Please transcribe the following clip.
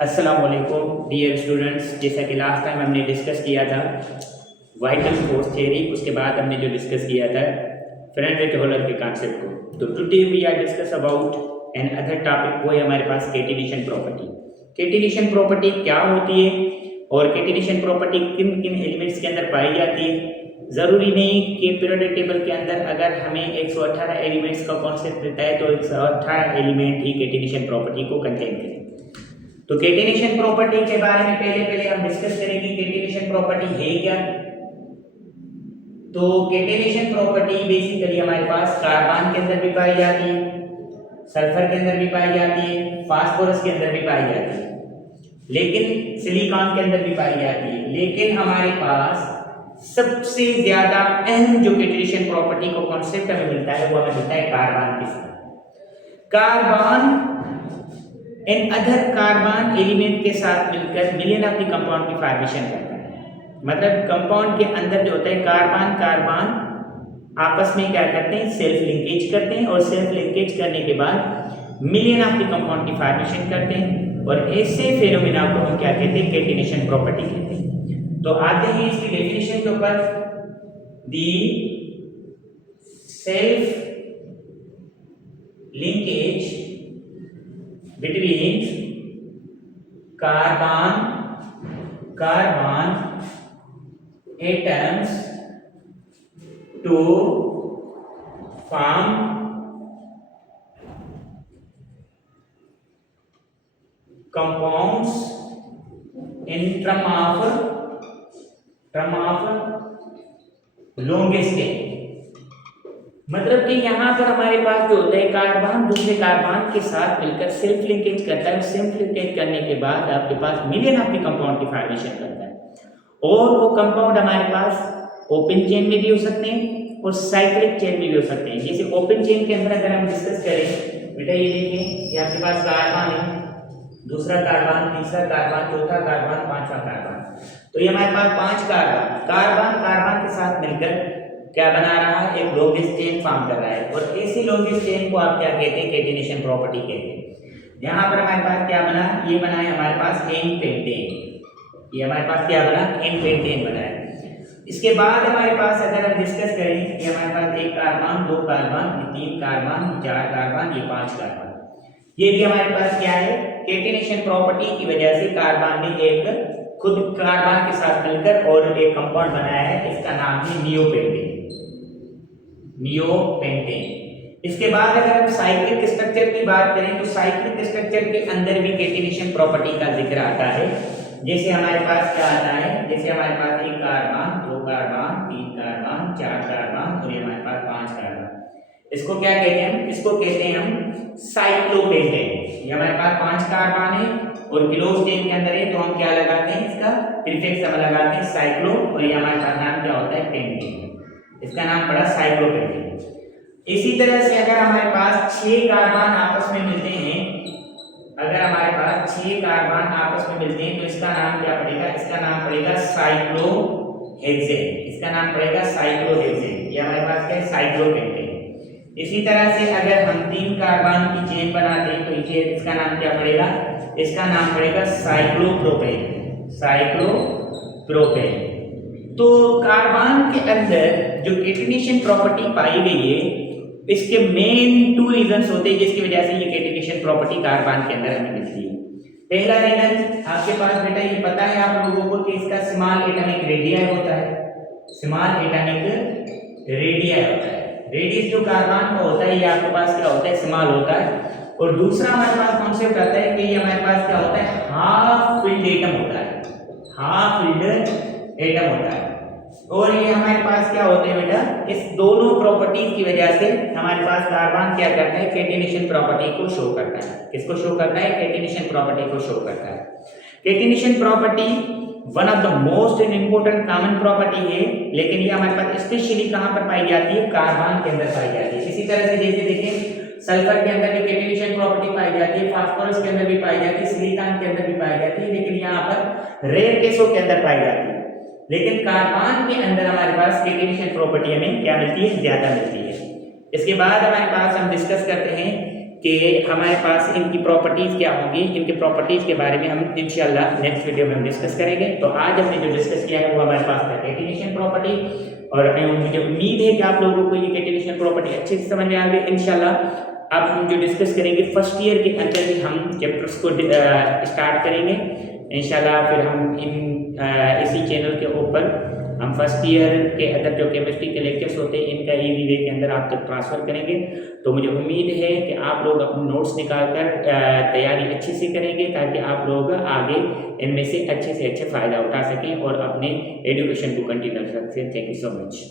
अस्सलामुअलैकुम dear students. जैसा कि लास्ट टाइम हमने डिस्कस किया था वाइटल फोर्स थ्योरी, उसके बाद हमने जो डिस्कस किया था फ्रेडरिक होलर के कॉन्सेप्ट को। तो today we are discuss about an other topic, वो है हमारे पास कैटिनेशन प्रॉपर्टी। कैटिनेशन प्रॉपर्टी क्या होती है और कैटिनेशन प्रॉपर्टी किन किन एलिमेंट्स के अंदर पाई जाती है। ज़रूरी नहीं कि पीरियोडिक टेबल के अंदर अगर हमें 118 एलिमेंट्स का कॉन्सेप्ट देता है तो 118 एलिमेंट ही कैटिनेशन प्रॉपर्टी को कंटेन करें। तो कैटिनेशन प्रॉपर्टी के बारे में पहले हम डिस्कस करेंगे कैटिनेशन प्रॉपर्टी है क्या। तो कैटिनेशन प्रॉपर्टी बेसिकली हमारे पास कार्बन के अंदर भी पाई जाती है, सल्फर के अंदर भी पाई जाती है, फास्फोरस के अंदर भी पाई जाती है, लेकिन सिलिकॉन के अंदर भी पाई जाती है। लेकिन हमारे पास सबसे ज्यादा अहम जो कैटिनेशन प्रॉपर्टी को कॉन्सेप्ट हमें मिलता है वो हमें मिलता है कार्बन के साथ। Carbon and other carbon element के साथ मिलकर मिलियन ऑफ द कंपाउंड की फॉर्मेशन करता है। मतलब कंपाउंड के अंदर जो होता है कार्बन कार्बन आपस में क्या करते हैं, सेल्फ लिंकेज करते हैं, और सेल्फ लिंकेज करने के बाद मिलियन ऑफ द कंपाउंड की फॉर्मेशन करते हैं, और ऐसे फेनोमेना को हम क्या कहते हैं, कैटिनेशन प्रॉपर्टी कहते हैं। तो आते हैं इसकी डेफिनेशन के ऊपर। दी self linkage between carbon atoms to form compounds in term of longest chain। मतलब कि यहाँ पर हमारे पास जो होता है कार्बन दूसरे कार्बन के साथ मिलकर सेल्फ लिंकेज करता है। सेल्फ लिंकेज करने के बाद आपके पास मिलियन ऑफ द कंपाउंड की फॉर्मेशन करता है, और वो कंपाउंड हमारे पास ओपन चेन में भी हो सकते हैं और साइक्लिक चेन में भी हो सकते हैं। जैसे ओपन चेन के अंदर अगर हम डिस्कस करें, बेटा ये देखिए, ये आपके पास कार्बन है, दूसरा कार्बन, तीसरा कार्बन, चौथा कार्बन, पांचवा कार्बन। तो ये हमारे पास 5 कार्बन के साथ मिलकर क्या बना रहा है, एक लॉन्गेस्ट चेन फॉर्म कर रहा है, और ऐसी लॉन्गेस्ट चेन को आप क्या कहते हैं, कैटिनेशन प्रॉपर्टी कहते हैं। यहाँ पर हमारे पास क्या बना, ये बना है हमारे पास एन पेंटेन। ये हमारे पास क्या बना, एन पेंटेन बना है। इसके बाद हमारे पास अगर हम डिस्कस करें कि हमारे पास 1 कार्बन, 2 कार्बन, 3 कार्बन, 4 कार्बन, ये 5 कार्बन, ये भी हमारे पास क्या है, कैटिनेशन प्रॉपर्टी की वजह से कार्बन ने एक खुद कार्बन के साथ मिलकर और एक कंपाउंड बनाया है, इसका नाम है नियोपेंटेन। इसके बाद अगर हम साइक्लिक स्ट्रक्चर की बात करें तो साइक्लिक स्ट्रक्चर के अंदर भी कैटिनेशन प्रॉपर्टी का जिक्र आता है। जैसे हमारे पास क्या आता है, जैसे हमारे पास 1 कार्बन, 2 कार्बन, 3 कार्बन, 4 कार्बन, और ये हमारे पास 5 कार्बन। इसको क्या कहते हैं, इसको कहते हैं हम साइक्लोपेंटेन। ये हमारे पास 5 कार्बन है और क्लोज चेन के अंदर है, तो हम क्या लगाते हैं, इसका प्रीफिक्स हम लगाते हैं साइक्लो, और ये हमारे पास नाम क्या होता है, पेंटेन। इसका नाम पड़ा साइक्लोपेंटेन। इसी तरह से अगर हमारे पास 6 कार्बन आपस में मिलते हैं, अगर हमारे पास 6 कार्बन आपस में मिलते हैं तो इसका नाम क्या पड़ेगा, इसका नाम पड़ेगा साइक्लोहेक्सेन। इसका नाम पड़ेगा साइक्लोहेक्सेन। ये हमारे पास क्या है, साइक्लोपेंटेन। इसी तरह से अगर हम 3 कार्बन की चेन बनाते हैं तो ये इसका नाम क्या पड़ेगा, इसका नाम पड़ेगा साइक्लोप्रोपेन। साइक्लोप्रोपेन। तो कार्बन के अंदर जो कैटिनेशन प्रॉपर्टी पाई गई है, इसके मेन 2 रीजंस होते हैं जिसकी वजह से ये कैटिनेशन प्रॉपर्टी कार्बन के अंदर हमें मिलती है। पहला रीजन आपके पास बेटा ये पता है आप लोगों को कि इसका स्मॉल एटॉमिक रेडियस होता है। स्मॉल एटॉमिक रेडियस होता है। रेडियस जो कार्बन का होता है ये आपके पास क्या होता है, स्मॉल होता है। और दूसरा हमारे पास कॉन्सेप्ट आता है कि ये हमारे पास क्या होता है, हाफ फिल्ड एटम होता है। हाफ फिल्ड एटम होता है। और ये हमारे पास क्या होते हैं बेटा, इस दोनों प्रॉपर्टीज की वजह से हमारे पास कार्बन क्या करता है, कैटिनेशन प्रॉपर्टी को शो करता है। किसको शो करता है, कैटिनेशन प्रॉपर्टी को शो करता है। Catenation property one of the most important common property है, लेकिन ये हमारे पास स्पेशली कहां पर पाई जाती है, कार्बन के अंदर पाई जाती है। इसी तरह से जैसे देखें सल्फर के अंदर भी कैटिनेशन प्रॉपर्टी पाई जाती है, फास्फोरस के अंदर भी पाई जाती है, सिलिकॉन के अंदर भी पाई जाती है, लेकिन यहाँ पर रेयर केसों के अंदर पाई जाती है। लेकिन कार्बन के अंदर हमारे पास कैटिनेशन प्रॉपर्टी हमें क्या मिलती है, ज्यादा मिलती है। इसके बाद हमारे पास हम डिस्कस करते हैं कि हमारे पास इनकी प्रॉपर्टीज़ क्या होंगी, इनके प्रॉपर्टीज़ के बारे में हम इंशाल्लाह नेक्स्ट वीडियो में हम डिस्कस करेंगे। तो आज हमने जो डिस्कस किया है वो हमारे पास था कैटेनिशन प्रॉपर्टी, और मुझे उम्मीद है कि आप लोगों को ये कैटेनिशन प्रॉपर्टी अच्छे से समझ में आ गई इंशाल्लाह। अब हम जो डिस्कस करेंगे फर्स्ट ईयर के अंदर ही हम चैप्टर्स को स्टार्ट करेंगे इंशाल्लाह। फिर हम इसी चैनल के ऊपर हम फर्स्ट ईयर के अंदर जो केमिस्ट्री के लेक्चर्स होते हैं इनका ईजी वे के अंदर आप तक ट्रांसफ़र करेंगे। तो मुझे उम्मीद है कि आप लोग अपने नोट्स निकाल कर तैयारी अच्छे से करेंगे ताकि आप लोग आगे इनमें से अच्छे फ़ायदा उठा सकें और अपने एजुकेशन को कंटिन्यू कर सकें। Thank you so much.